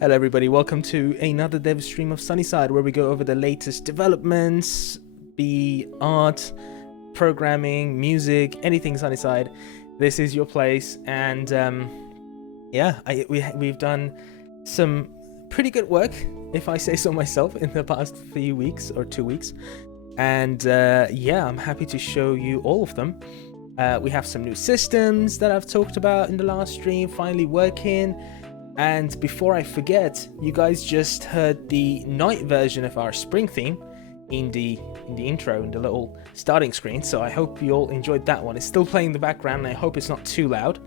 Hello everybody, welcome to another Devstream of SunnySide, where we go over the latest developments, be art, programming, music, anything SunnySide. This is your place, and we've done some pretty good work, if I say so myself, in the past few weeks or 2 weeks. And I'm happy to show you all of them. We have some new systems that I've talked about in the last stream finally working. And before I forget, you guys just heard the night version of our spring theme in the intro, in the little starting screen. So I hope you all enjoyed that one. It's still playing in the background, and I hope it's not too loud.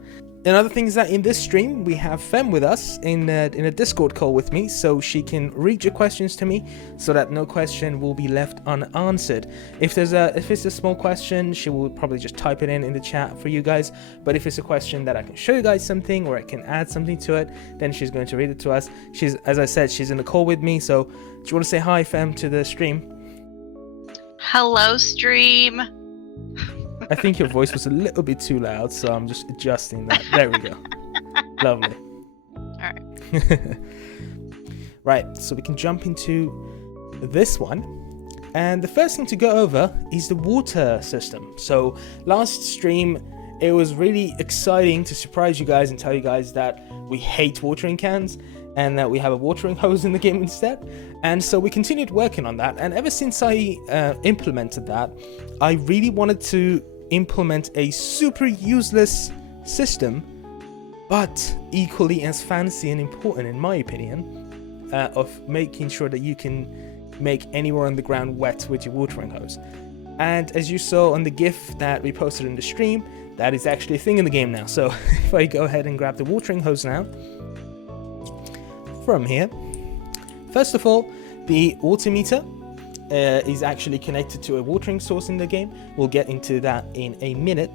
Another thing is that in this stream, we have Fem with us in a Discord call with me, so she can read your questions to me, so that no question will be left unanswered. If it's a small question, she will probably just type it in the chat for you guys. But if it's a question that I can show you guys something, or I can add something to it, then she's going to read it to us. As I said, she's in the call with me. So do you want to say hi, Fem, to the stream? Hello, stream. I think your voice was a little bit too loud, so I'm just adjusting that. There we go. Lovely. Alright. Right, so we can jump into this one. And the first thing to go over is the water system. So last stream, it was really exciting to surprise you guys and tell you guys that we hate watering cans and that we have a watering hose in the game instead. And so we continued working on that. And ever since I implemented that, I really wanted to implement a super useless system, but equally as fancy and important, in my opinion, of making sure that you can make anywhere on the ground wet with your watering hose. And as you saw on the GIF that we posted in the stream, that is actually a thing in the game now. So if I go ahead and grab the watering hose now, from here, first of all, the water meter is actually connected to a watering source in the game. We'll get into that in a minute.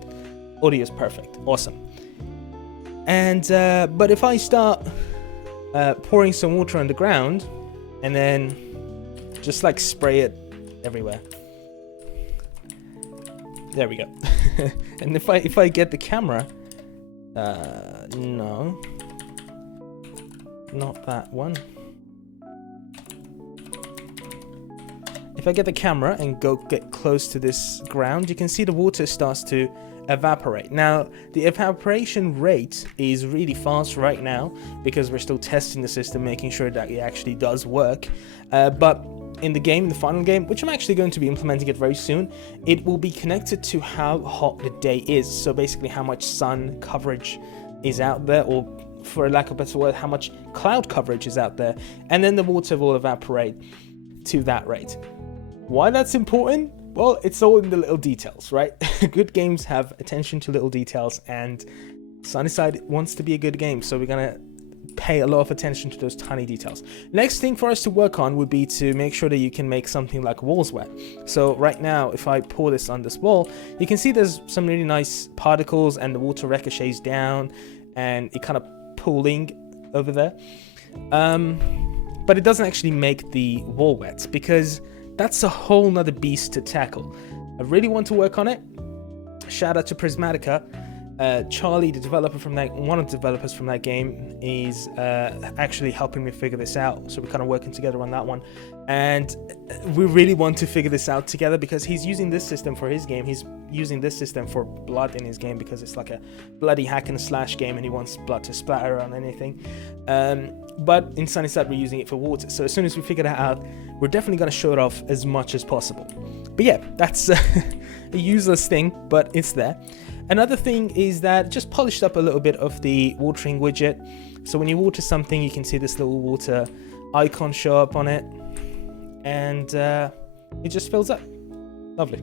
Audio is perfect, awesome. And but if I start pouring some water on the ground and then just like spray it everywhere, there we go. And if I get the camera, no, not that one. If I get the camera and get close to this ground, you can see the water starts to evaporate. Now, the evaporation rate is really fast right now because we're still testing the system, making sure that it actually does work. But in the game, the final game, which I'm actually going to be implementing it very soon, it will be connected to how hot the day is. So basically how much sun coverage is out there, or for lack of a better word, how much cloud coverage is out there. And then the water will evaporate to that rate. Why that's important? Well, it's all in the little details, right? Good games have attention to little details, and SunnySide wants to be a good game, so we're gonna pay a lot of attention to those tiny details. Next thing for us to work on would be to make sure that you can make something like walls wet. So right now, if I pour this on this wall, you can see there's some really nice particles, and the water ricochets down, and it kind of pooling over there. But it doesn't actually make the wall wet, because that's a whole nother beast to tackle. I really want to work on it. Shout out to Prismatica. Charlie, the developer from that, one of the developers from that game, is actually helping me figure this out. So we're kind of working together on that one. And we really want to figure this out together, because he's using this system for his game. He's using this system for blood in his game, because it's like a bloody hack and slash game and he wants blood to splatter on anything. But in SunnySide, we're using it for water. So as soon as we figure that out, we're definitely going to show it off as much as possible. But yeah, that's a useless thing, but it's there. Another thing is that just polished up a little bit of the watering widget. So when you water something, you can see this little water icon show up on it, and it just fills up. Lovely.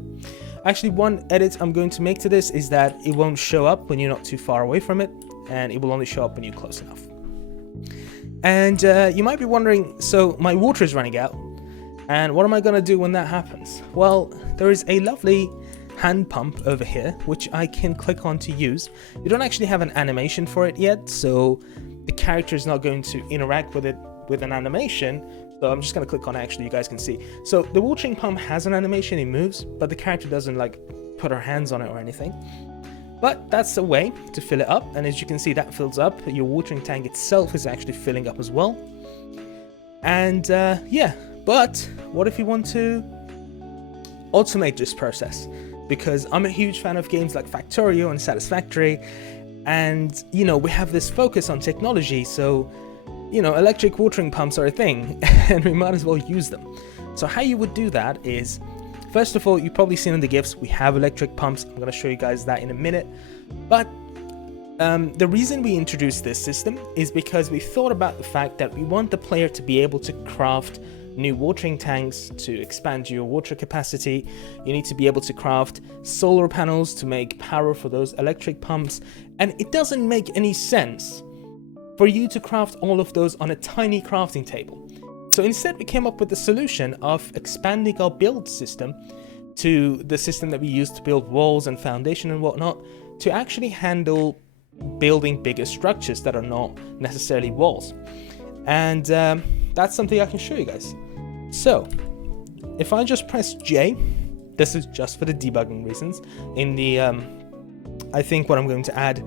Actually, one edit I'm going to make to this is that it won't show up when you're not too far away from it, and it will only show up when you're close enough. And you might be wondering, so my water is running out, and what am I going to do when that happens? Well, there is a lovely hand pump over here, which I can click on to use. We don't actually have an animation for it yet, so the character is not going to interact with it with an animation. So I'm just going to click on it, actually, you guys can see. So the watering pump has an animation, it moves, but the character doesn't like put her hands on it or anything. But that's a way to fill it up, and as you can see, that fills up. Your watering tank itself is actually filling up as well. And yeah, but what if you want to automate this process? Because I'm a huge fan of games like Factorio and Satisfactory, and you know, we have this focus on technology, so you know, electric watering pumps are a thing and we might as well use them. So how you would do that is, first of all, you've probably seen in the GIFs, we have electric pumps. I'm going to show you guys that in a minute. But the reason we introduced this system is because we thought about the fact that we want the player to be able to craft new watering tanks to expand your water capacity. You need to be able to craft solar panels to make power for those electric pumps. And it doesn't make any sense for you to craft all of those on a tiny crafting table. So instead, we came up with the solution of expanding our build system to the system that we use to build walls and foundation and whatnot, to actually handle building bigger structures that are not necessarily walls. And that's something I can show you guys. So if I just press J, this is just for the debugging reasons. In the, I think what I'm going to add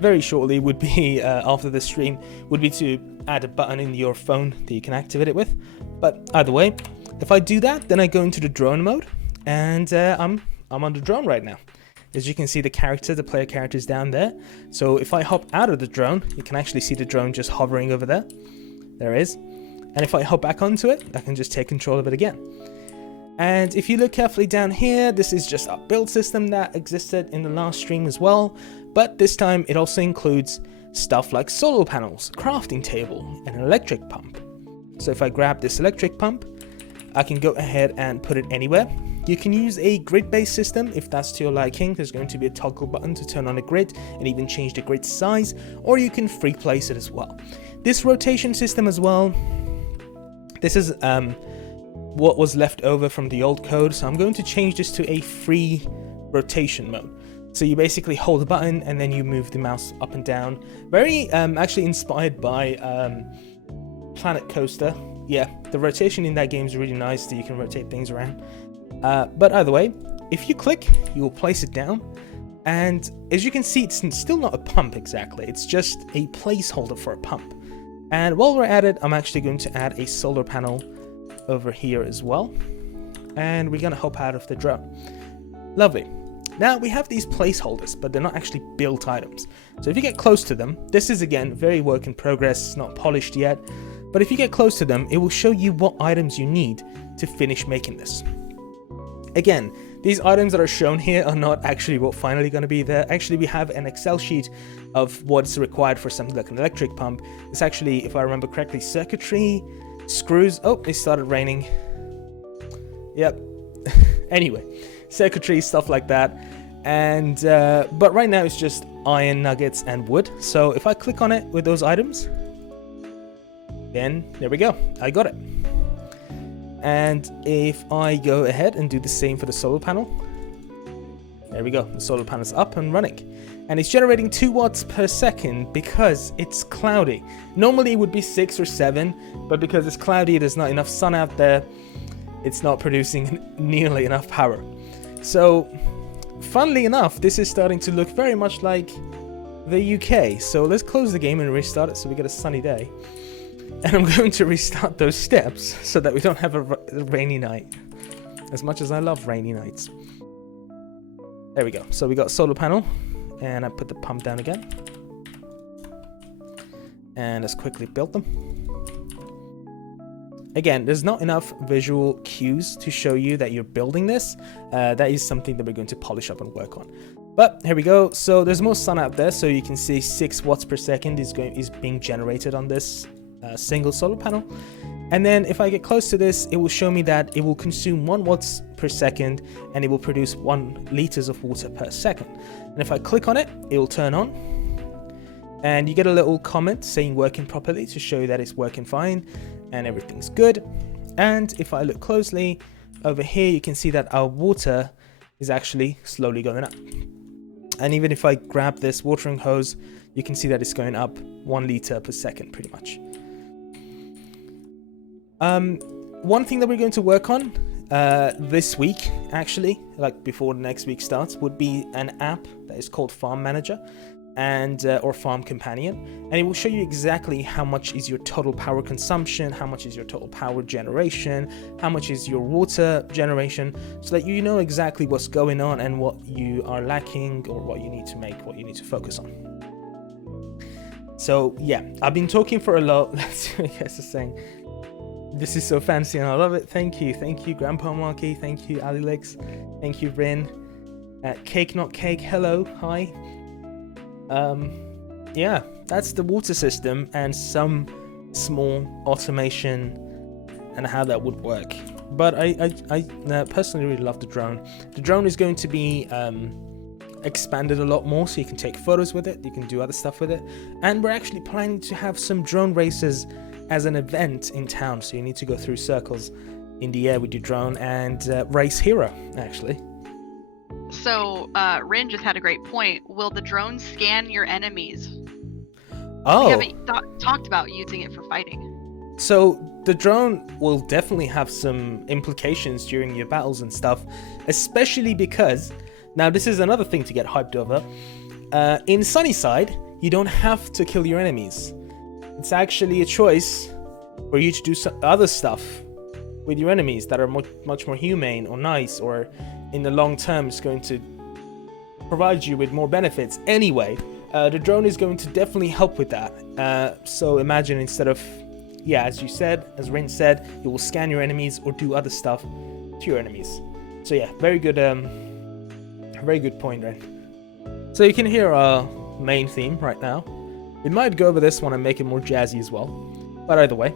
very shortly would be, after the stream, would be to add a button in your phone that you can activate it with. But either way, if I do that, then I go into the drone mode, and I'm on the drone right now. As you can see, the player character is down there. So if I hop out of the drone, you can actually see the drone just hovering over there. There it is. And if I hop back onto it, I can just take control of it again. And if you look carefully down here, this is just our build system that existed in the last stream as well. But this time it also includes stuff like solar panels, crafting table, and an electric pump. So if I grab this electric pump, I can go ahead and put it anywhere. You can use a grid-based system if that's to your liking. There's going to be a toggle button to turn on a grid and even change the grid size, or you can free place it as well. This rotation system as well, this is what was left over from the old code, so I'm going to change this to a free rotation mode. So you basically hold the button and then you move the mouse up and down. Very actually inspired by Planet Coaster. Yeah, the rotation in that game is really nice, that you can rotate things around. But either way, if you click, you will place it down. And as you can see, it's still not a pump exactly. It's just a placeholder for a pump. And while we're at it, I'm actually going to add a solar panel over here as well. And we're going to hop out of the drone. Lovely. Now we have these placeholders, but they're not actually built items. So if you get close to them, this is again very work in progress, it's not polished yet. But if you get close to them, it will show you what items you need to finish making this. Again, these items that are shown here are not actually what finally going to be there. Actually, we have an Excel sheet of what's required for something like an electric pump. It's actually, if I remember correctly, circuitry, screws. Oh, it started raining. Yep. Anyway, circuitry, stuff like that. And but right now it's just iron nuggets and wood. So if I click on it with those items, then there we go, I got it. And if I go ahead and do the same for the solar panel, there we go, the solar panel is up and running. And it's generating 2 watts per second because it's cloudy. Normally it would be 6 or 7, but because it's cloudy, there's not enough sun out there, it's not producing nearly enough power. So, funnily enough, this is starting to look very much like the UK. So let's close the game and restart it so we get a sunny day. And I'm going to restart those steps so that we don't have a rainy night. As much as I love rainy nights. There we go. So we got solar panel. And I put the pump down again. And let's quickly build them. Again, there's not enough visual cues to show you that you're building this. That is something that we're going to polish up and work on. But here we go. So there's more sun out there. So you can see 6 watts per second is being generated on this single solar panel. And then if I get close to this, it will show me that it will consume 1 watts per second and it will produce 1 liters of water per second. And if I click on it, it will turn on. And you get a little comment saying working properly to show you that it's working fine and everything's good. And if I look closely over here, you can see that our water is actually slowly going up. And even if I grab this watering hose, you can see that it's going up 1 liter per second pretty much. One thing that we're going to work on this week, actually, like before the next week starts, would be an app that is called Farm Manager and or Farm Companion, and it will show you exactly how much is your total power consumption, how much is your total power generation, how much is your water generation, so that you know exactly what's going on and what you are lacking or what you need to make, what you need to focus on. So yeah, I've been talking for a lot. That's what you guys are saying. This is so fancy and I love it. Thank you, Grandpa Marky. Thank you, Alex. Thank you, Rin. Cake Not Cake. Hello, hi. Yeah, that's the water system and some small automation and how that would work. But I personally really love the drone. The drone is going to be expanded a lot more, so you can take photos with it, you can do other stuff with it, and we're actually planning to have some drone races as an event in town. So you need to go through circles in the air with your drone and race Hiro, actually. So, Rin just had a great point. Will the drone scan your enemies? Oh. We haven't talked about using it for fighting. So the drone will definitely have some implications during your battles and stuff, especially because, now this is another thing to get hyped over, in SunnySide, you don't have to kill your enemies. It's actually a choice for you to do some other stuff with your enemies that are much more humane or nice, or in the long term is going to provide you with more benefits. Anyway, the drone is going to definitely help with that. So imagine instead of, yeah, as you said, as Rin said, it will scan your enemies or do other stuff to your enemies. So yeah, very good point, Rin. So you can hear our main theme right now. We might go over this one and make it more jazzy as well. But either way,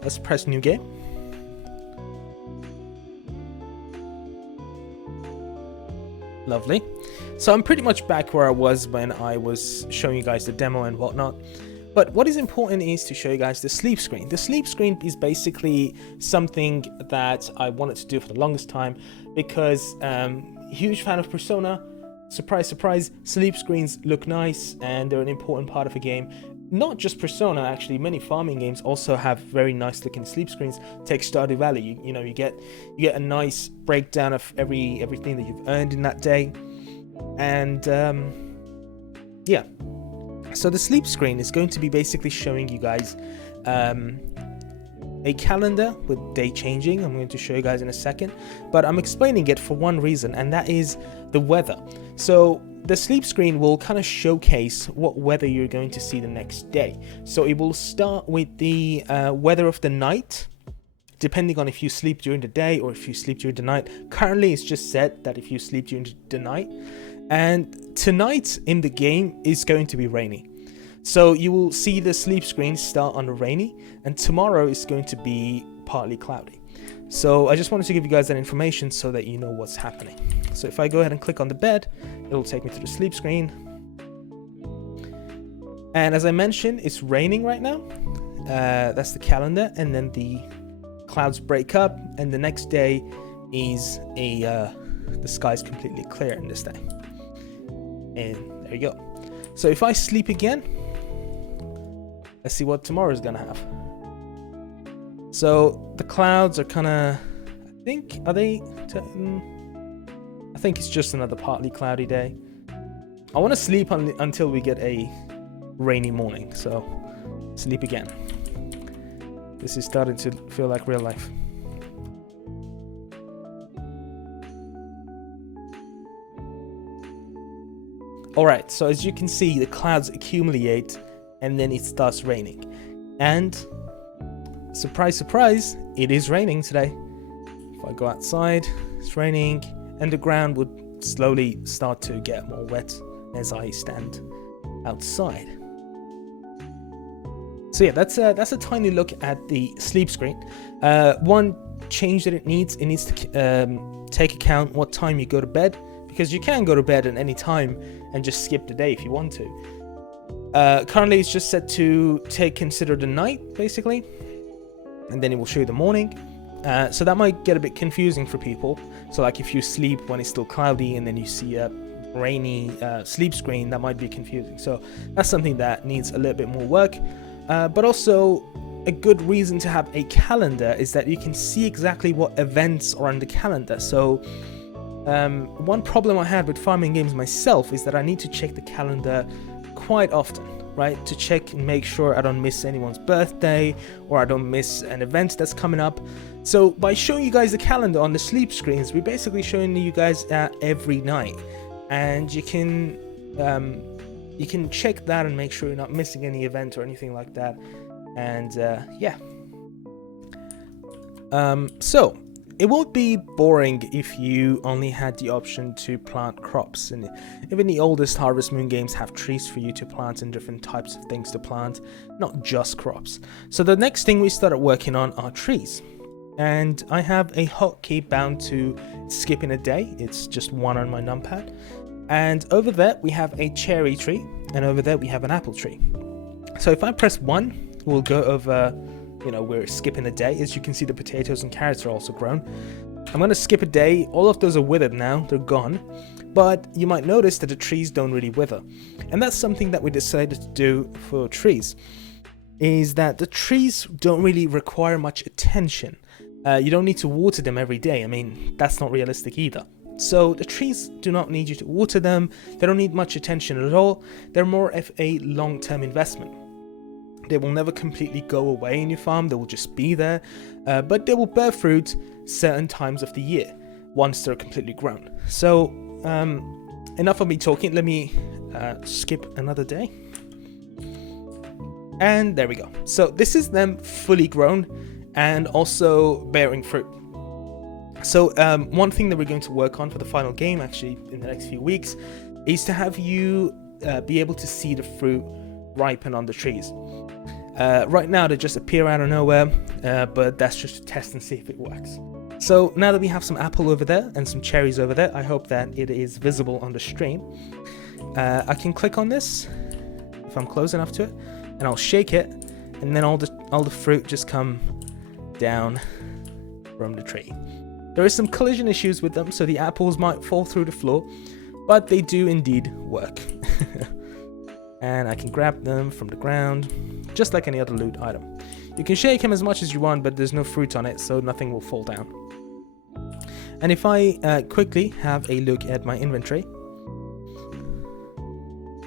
let's press new game. Lovely. So I'm pretty much back where I was when I was showing you guys the demo and whatnot. But what is important is to show you guys the sleep screen. The sleep screen is basically something that I wanted to do for the longest time because huge fan of Persona. Surprise, surprise, sleep screens look nice and they're an important part of a game. Not just Persona, actually, many farming games also have very nice looking sleep screens. Take Stardew Valley, you know, you get a nice breakdown of everything that you've earned in that day. And yeah, so the sleep screen is going to be basically showing you guys a calendar with day changing. I'm going to show you guys in a second, but I'm explaining it for one reason, and that is the weather. So the sleep screen will kind of showcase what weather you're going to see the next day. So it will start with the weather of the night, depending on if you sleep during the day or if you sleep during the night. Currently it's just set that if you sleep during the night, and tonight in the game is going to be rainy. So you will see the sleep screen start on rainy, and tomorrow is going to be partly cloudy. So I just wanted to give you guys that information so that you know what's happening. So if I go ahead and click on the bed, it'll take me to the sleep screen. And as I mentioned, it's raining right now. That's the calendar, and then the clouds break up, and the next day is the sky's completely clear in this day. And there you go. So if I sleep again, let's see what tomorrow's gonna have. So the clouds are kind of, I think it's just another partly cloudy day. I want to sleep until we get a rainy morning, so sleep again. This is starting to feel like real life. Alright, so as you can see, the clouds accumulate and then it starts raining. And surprise, surprise, it is raining today. If I go outside, it's raining, and the ground would slowly start to get more wet as I stand outside. So yeah, that's a tiny look at the sleep screen. One change that it needs to take account what time you go to bed, because you can go to bed at any time and just skip the day if you want to. Currently it's just set to consider the night, basically, and then it will show you the morning. So that might get a bit confusing for people. So like if you sleep when it's still cloudy and then you see a rainy sleep screen, that might be confusing. So that's something that needs a little bit more work. But also a good reason to have a calendar is that you can see exactly what events are on the calendar. So one problem I had with farming games myself is that I need to check the calendar quite often, right? To check and make sure I don't miss anyone's birthday or I don't miss an event that's coming up. So by showing you guys the calendar on the sleep screens, we're basically showing you guys every night, and you can check that and make sure you're not missing any event or anything like that. And yeah. So it won't be boring if you only had the option to plant crops, and even the oldest Harvest Moon games have trees for you to plant and different types of things to plant, not just crops. So the next thing we started working on are trees, and I have a hotkey bound to skipping a day. It's just one on my numpad, and over there we have a cherry tree, and over there we have an apple tree. So if I press 1, we'll go over, you know, we're skipping a day. As you can see, the potatoes and carrots are also grown. I'm going to skip a day. All of those are withered now. They're gone. But you might notice that the trees don't really wither. And that's something that we decided to do for trees, is that the trees don't really require much attention. You don't need to water them every day. I mean, that's not realistic either. So the trees do not need you to water them. They don't need much attention at all. They're more of a long-term investment. They will never completely go away in your farm. They will just be there, but they will bear fruit certain times of the year once they're completely grown. So enough of me talking. Let me skip another day. And there we go. So this is them fully grown and also bearing fruit. So one thing that we're going to work on for the final game, actually in the next few weeks, is to have you be able to see the fruit ripen on the trees. Right now they just appear out of nowhere, but that's just to test and see if it works. So now that we have some apple over there and some cherries over there, I hope that it is visible on the stream. I can click on this if I'm close enough to it, and I'll shake it, and then all the fruit just come down from the tree. There is some collision issues with them, so the apples might fall through the floor, but they do indeed work. And I can grab them from the ground, just like any other loot item. You can shake him as much as you want, but there's no fruit on it, so nothing will fall down. And if I quickly have a look at my inventory,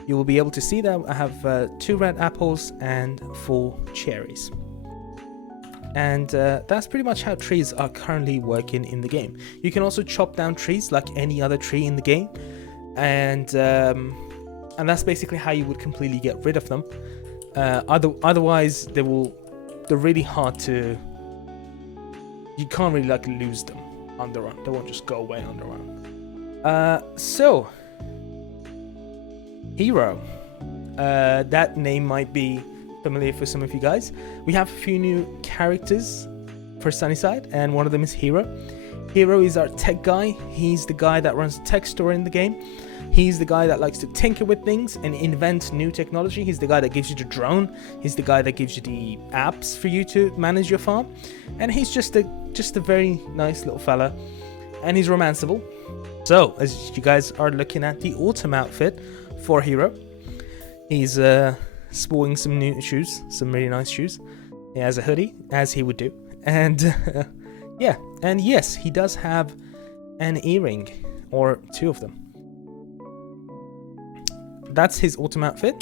you will be able to see that I have 2 red apples and 4 cherries. And that's pretty much how trees are currently working in the game. You can also chop down trees like any other tree in the game, and that's basically how you would completely get rid of them. Otherwise, they're really hard to. You can't really like lose them on their own. They won't just go away on their own. So Hiro, that name might be familiar for some of you guys. We have a few new characters for SunnySide, and one of them is Hiro. Hiro is our tech guy. He's the guy that runs the tech store in the game. He's the guy that likes to tinker with things and invent new technology. He's the guy that gives you the drone. He's the guy that gives you the apps for you to manage your farm. And he's just a very nice little fella. And he's romanceable. So, as you guys are looking at the autumn outfit for Hiro, he's sporting some new shoes, some really nice shoes. He has a hoodie, as he would do. And yeah, and yes, he does have an earring, or 2 of them. That's his autumn outfit,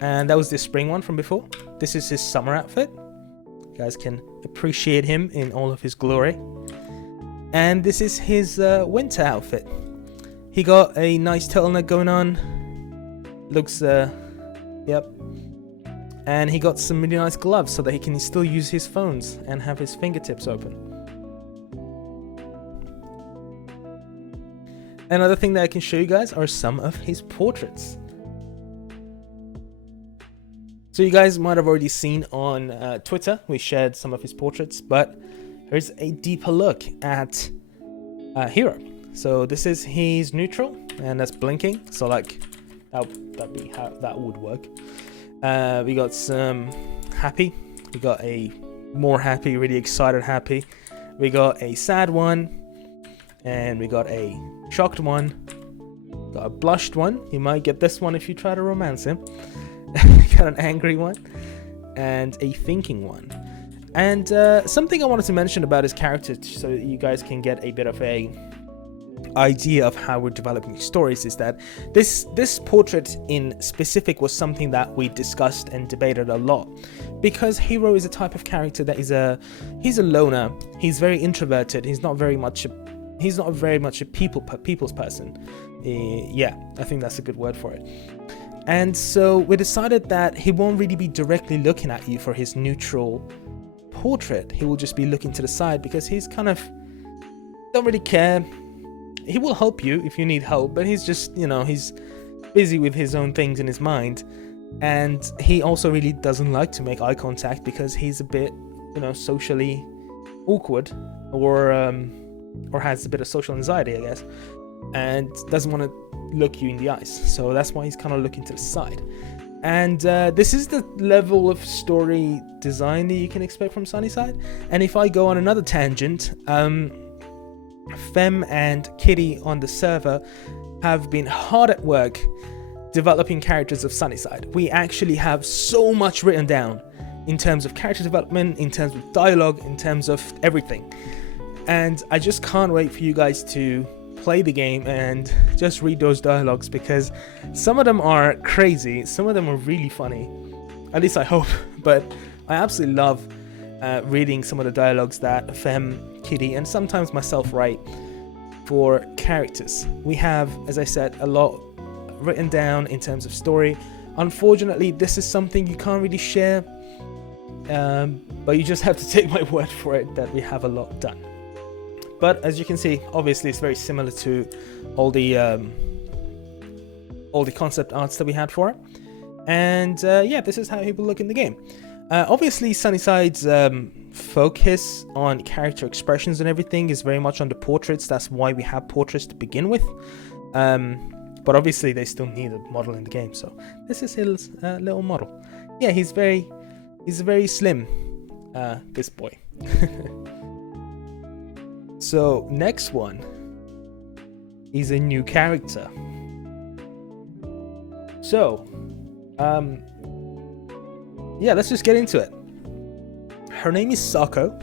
and that was the spring one from before. This is his summer outfit. You guys can appreciate him in all of his glory. And this is his winter outfit. He got a nice turtleneck going on. Looks, yep. And he got some really nice gloves so that he can still use his phones and have his fingertips open. Another thing that I can show you guys are some of his portraits. So you guys might have already seen on Twitter, we shared some of his portraits, but here's a deeper look at Hiro. So this is his neutral, and that's blinking, so like that'd be how that would work. We got some happy, we got a more happy, really excited happy, we got a sad one, and we got a shocked one, got a blushed one. You might get this one if you try to romance him. Got an angry one, and a thinking one. And something I wanted to mention about his character, so that you guys can get a bit of a idea of how we're developing stories, is that this portrait in specific was something that we discussed and debated a lot, because Hiro is a type of character that he's a loner. He's very introverted. He's not very much a people's person. Yeah, I think that's a good word for it. And so we decided that he won't really be directly looking at you for his neutral portrait. He will just be looking to the side, because he's kind of don't really care. He will help you if you need help, but he's just, he's busy with his own things in his mind. And he also really doesn't like to make eye contact, because he's a bit, socially awkward, or has a bit of social anxiety, I guess, and doesn't want to look you in the eyes. So that's why he's kind of looking to the side. And this is the level of story design that you can expect from SunnySide. And if I go on another tangent, Fem and Kitty on the server have been hard at work developing characters of SunnySide. We actually have so much written down in terms of character development, in terms of dialogue, in terms of everything. And I just can't wait for you guys to play the game and just read those dialogues, because some of them are crazy, some of them are really funny, at least I hope. But I absolutely love reading some of the dialogues that Fem, Kitty, and sometimes myself write for characters. We have, as I said, a lot written down in terms of story. Unfortunately, this is something you can't really share, but you just have to take my word for it that we have a lot done. But as you can see, obviously it's very similar to all the concept arts that we had for it. And yeah, this is how he will look in the game. Obviously, SunnySide's focus on character expressions and everything is very much on the portraits. That's why we have portraits to begin with. But obviously, they still need a model in the game. So this is his little model. Yeah, he's very slim, this boy. So next one is a new character. So, yeah, let's just get into it. Her name is Sako.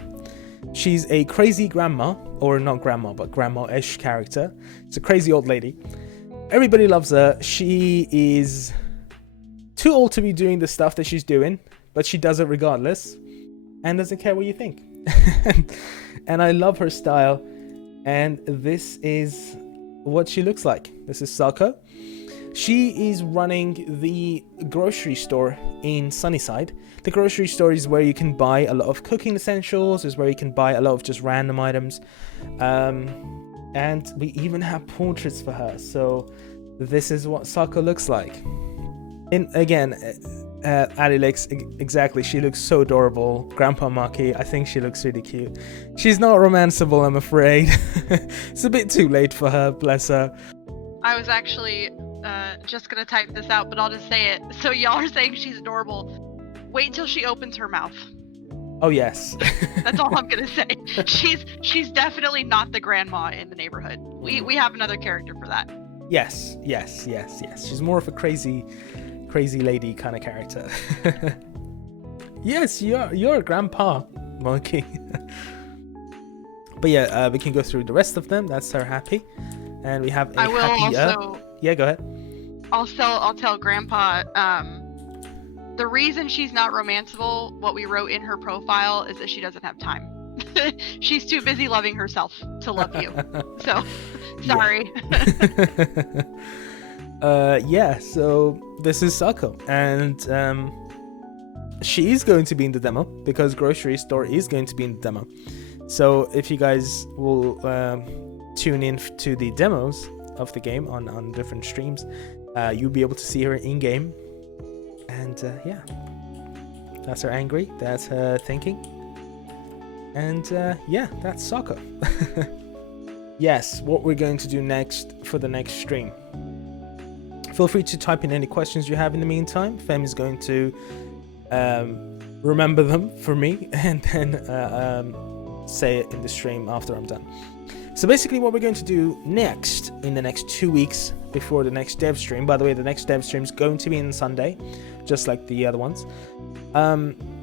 She's a crazy grandma, or not grandma, but grandma-ish character. It's a crazy old lady. Everybody loves her. She is too old to be doing the stuff that she's doing, but she does it regardless and doesn't care what you think. And I love her style, and this is what she looks like. This is Sako. She is running the grocery store in SunnySide. The grocery store is where you can buy a lot of cooking essentials, is where you can buy a lot of just random items. And we even have portraits for her. So this is what Sako looks like. And again, Alex, exactly, she looks so adorable. Grandpa Maki, I think she looks really cute. She's not romanceable, I'm afraid. It's a bit too late for her, bless her. I was actually just gonna type this out, but I'll just say it. So y'all are saying she's adorable. Wait till she opens her mouth. Oh yes. That's all I'm gonna say. She's definitely not the grandma in the neighborhood. We have another character for that. Yes. She's more of a crazy lady kind of character. Yes, you're a grandpa, Monkey. But yeah, we can go through the rest of them. That's her happy. And we have a happy. Yeah, go ahead. I'll tell Grandpa. The reason she's not romanceable, what we wrote in her profile, is that she doesn't have time. She's too busy loving herself to love you. So, sorry. Yeah. So this is Sako, and she is going to be in the demo because grocery store is going to be in the demo. So if you guys will tune in to the demos of the game on different streams, you'll be able to see her in game. And yeah, that's her angry, that's her thinking, and yeah, that's Sako. Yes, what we're going to do next for the next stream. Feel free to type in any questions you have in the meantime. Fem is going to remember them for me and then say it in the stream after I'm done. So basically what we're going to do next, in the next 2 weeks before the next dev stream, by the way, the next dev stream is going to be on Sunday, just like the other ones.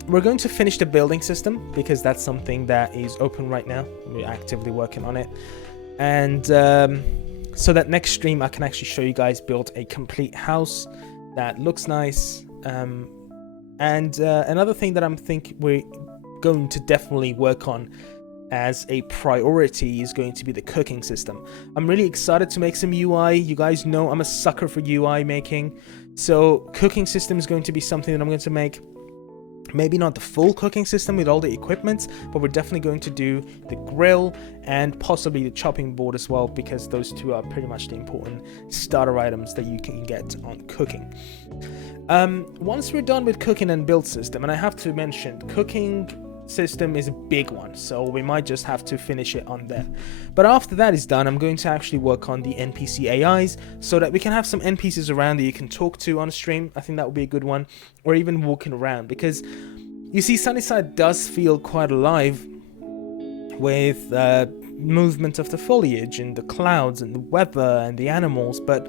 We're going to finish the building system, because that's something that is open right now. We're actively working on it. And so that next stream I can actually show you guys build a complete house that looks nice. And another thing that we're going to definitely work on as a priority is going to be the cooking system. I'm really excited to make some UI. You guys know I'm a sucker for UI making. So cooking system is going to be something that I'm going to make. Maybe not the full cooking system with all the equipment, but we're definitely going to do the grill and possibly the chopping board as well, because those two are pretty much the important starter items that you can get on cooking. Once we're done with cooking and build system, and I have to mention, cooking system is a big one, so we might just have to finish it on there. But after that is done, I'm going to actually work on the NPC AIs so that we can have some NPCs around that you can talk to on stream. I think that would be a good one, or even walking around, because you see SunnySide does feel quite alive with movement of the foliage and the clouds and the weather and the animals, but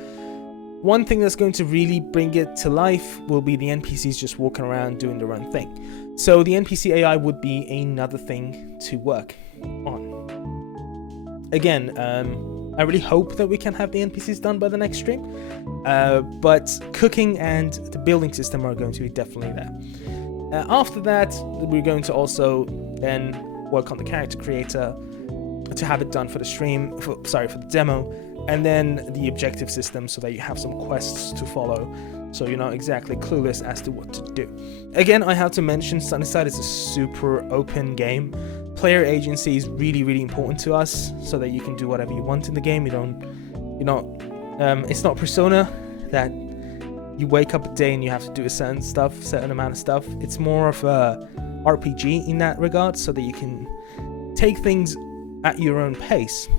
one thing that's going to really bring it to life will be the NPCs just walking around doing their own thing. So the NPC AI would be another thing to work on. Again, I really hope that we can have the NPCs done by the next stream, but cooking and the building system are going to be definitely there. After that, we're going to also then work on the character creator to have it done for the stream, for the demo, and then the objective system so that you have some quests to follow, so you're not exactly clueless as to what to do. Again, I have to mention SunnySide is a super open game. Player agency is really, really important to us, so that you can do whatever you want in the game. It's not Persona that you wake up a day and you have to do a certain amount of stuff. It's more of a RPG in that regard, so that you can take things at your own pace.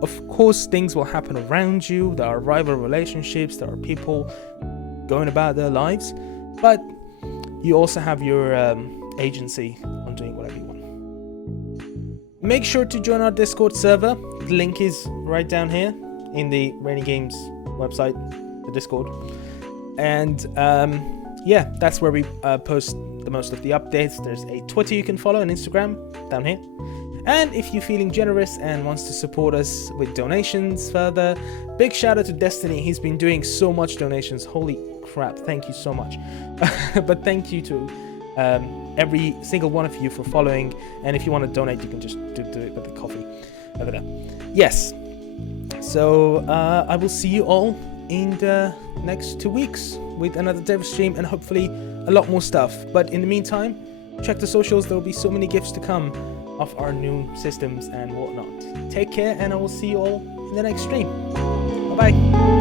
Of course, things will happen around you. There are rival relationships, there are people going about their lives, but you also have your agency on doing whatever you want. Make sure to join our Discord server. The link is right down here in the RainyGames website, the Discord. And yeah, that's where we post the most of the updates. There's a Twitter you can follow and Instagram down here. And if you're feeling generous and wants to support us with donations further, big shout out to Destiny. He's been doing so much donations. Holy crap, thank you so much. But thank you to every single one of you for following. And if you want to donate, you can just do it with the coffee over there. Yes. So I will see you all in the next 2 weeks with another dev stream and hopefully a lot more stuff. But in the meantime, check the socials. There will be so many gifts to come of our new systems and whatnot. Take care, and I will see you all in the next stream. Bye bye.